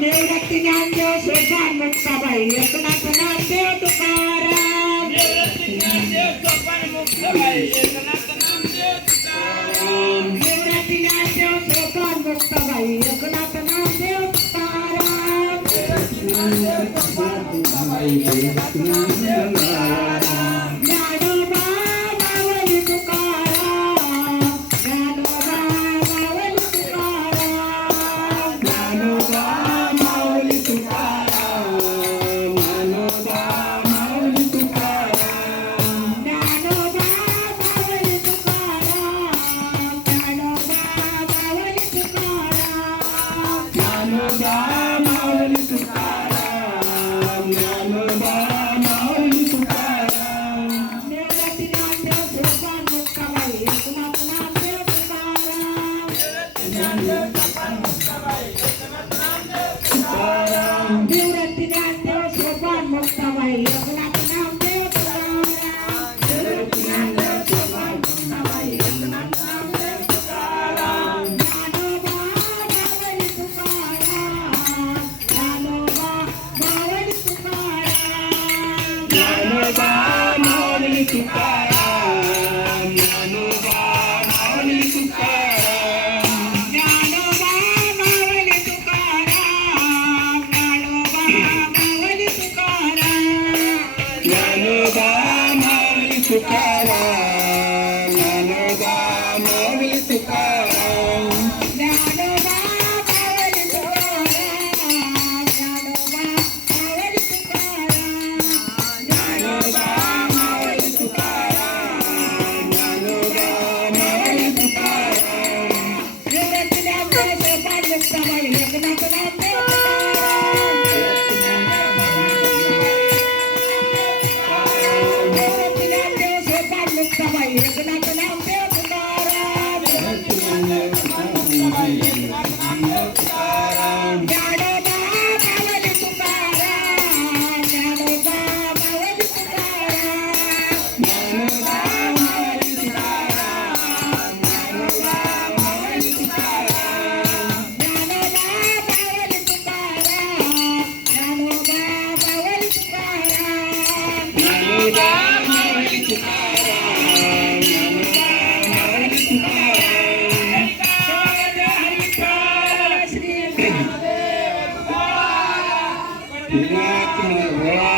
Nivrutti Dnyandev Sopan Muktabai Eknath Namdev Tukaram. Nivrutti Dnyandev Sopan Muktabai Eknath Namdev Tukaram. Nivrutti Dnyandev Sopan Muktabai Eknath Namdev Tukaram. Nivrutti Dnyandev Sopan Muktabai Eknath Namdev Tukaram. Dnyanoba Mauli Tukaram. Dnyanoba Mauli Tukaram. Dnyanoba Mauli Tukaram. Dnyanoba Mauli Tukaram. Dnyanoba Mauli Tukaram. Dnyanoba Mauli Tukaram. Dnyanoba Mauli Tukaram. Dnyanoba Mauli Tukaram. Nivrutti Dnyandev Sopan Muktabai Eknath Namdev Tukaram. Nivrutti Dnyandev Sopan Muktabai Eknath Namdev Tukaram. Nivrutti Dnyandev Sopan Muktabai Eknath Namdev Tukaram. Nivrutti Dnyandev Sopan Muktabai Eknath Namdev Tukaram. Dnyanoba Mauli Tukaram. Dnyanoba Mauli Tukaram. Dnyanoba Mauli Tukaram. Dnyanoba Mauli Tukaram. Dnyanoba Mauli Tukaram. Dnyanoba Mauli Tukaram. Dnyanoba Mauli Tukaram. Dnyanoba Mauli Tukaram. Dnyanoba Mauli Tukaram. Dnyanoba Mauli Tukaram. Dnyanoba Mauli Tukaram. Dnyanoba Mauli Tukaram. Nivrutti Dnyandev Sopan Muktabai Eknath Namdev Tukaram. Nivrutti Dnyandev Sopan Muktabai Eknath Namdev Tukaram. Nivrutti Dnyandev Sopan Muktabai Eknath Namdev Tukaram. Dnyanoba Mauli Tukaram. Dnyanoba Mauli Tukaram. Dnyanoba Mauli Tukaram. Dnyanoba Mauli Tukaram. Dnyanoba Mauli Tukaram. Dnyanoba Mauli Tukaram. Dnyanoba Mauli Tukaram. Dnyanoba Mauli Tukaram. Shri Dnyandev Tukaram.